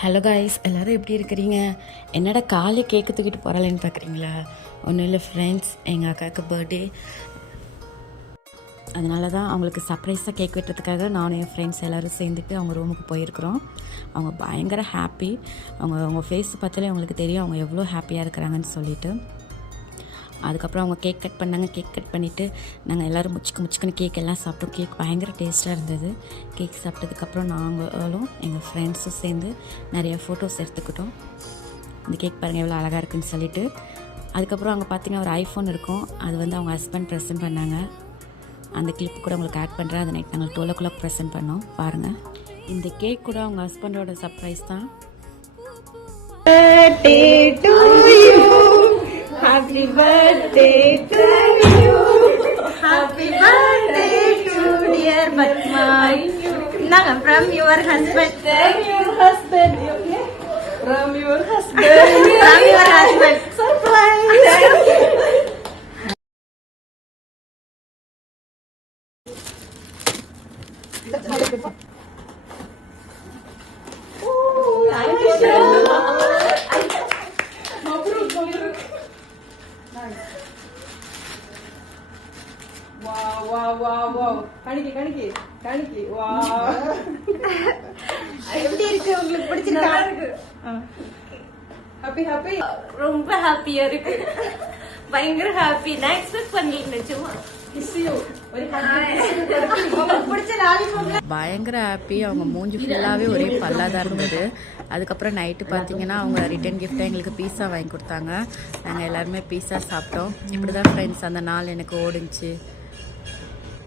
Hello guys, எல்லோரும் எப்படி இருக்கிறீங்க? என்னடா காலையே கேக்கு தூக்கிட்டு போகிறாளேன்னு பார்க்குறீங்களா? ஒன்றும் இல்லை ஃப்ரெண்ட்ஸ், எங்கள் அக்காவுக்கு பர்த்டே. அதனால தான் அவங்களுக்கு சர்ப்ரைஸாக கேக் வெட்டுறதுக்காக நானும் என் ஃப்ரெண்ட்ஸ் எல்லோரும் சேர்ந்துட்டு அவங்க ரூமுக்கு போயிருக்கிறோம். அவங்க பயங்கர ஹாப்பி. அவங்க ஃபேஸ் பார்த்தாலே அவங்களுக்கு தெரியும் அவங்க எவ்வளோ ஹாப்பியாக இருக்கிறாங்கன்னு சொல்லிட்டு. அதுக்கப்புறம் அவங்க கேக் கட் பண்ணாங்க. கேக் கட் பண்ணிவிட்டு நாங்கள் எல்லோரும் முச்சுக்குன்னு கேக் எல்லாம் சாப்பிட்டோம். கேக் பயங்கர டேஸ்ட்டாக இருந்தது. கேக் சாப்பிட்டதுக்கப்புறம் நாங்களும் எங்கள் ஃப்ரெண்ட்ஸும் சேர்ந்து நிறைய ஃபோட்டோஸ் எடுத்துக்கிட்டோம். இந்த கேக் பாருங்கள் எவ்வளோ அழகாக இருக்குதுன்னு சொல்லிட்டு. அதுக்கப்புறம் அங்கே பார்த்தீங்கன்னா ஒரு ஐஃபோன் இருக்கும். அது அவங்க ஹஸ்பண்ட் ப்ரெசென்ட் பண்ணாங்க. அந்த கிளிப் கூட உங்களுக்கு ஆட் பண்ணுறேன். அதை நைட் நாங்கள் 12 o'clock ப்ரெசென்ட் பண்ணோம். பாருங்கள், இந்த கேக் கூட அவங்க ஹஸ்பண்டோட சர்ப்ரைஸ் தான். Happy birthday to you. Happy birthday to dear Padma. Nang from your husband. From your husband. Okay? From your husband. From your husband. Surprise. Wow. Kaniki. Wow. எப்படி இருக்கு உங்களுக்கு பிடிச்சிருக்கா? Happy. ரொம்ப ஹாப்பியா இருக்கு. பயங்கர ஹாப்பி. நான் எக்ஸ்பெக்ட் பண்ணல சும்மா. Kiss you. Very happy. உங்களுக்கு பிடிச்ச லாலிபாப் பயங்கர ஹாப்பி. அவங்க மூஞ்சி ஃபுல்லாகவே ஒரே பல்லாக தான் இருந்தது. அதுக்கப்புறம் நைட்டு பார்த்தீங்கன்னா அவங்க ரிட்டன் கிஃப்டாக எங்களுக்கு பீஸா வாங்கி கொடுத்தாங்க. நாங்கள் எல்லாருமே பீஸா சாப்பிட்டோம். இப்படி தான் ஃப்ரெண்ட்ஸ் அந்த நாள் எனக்கு ஓடிச்சு.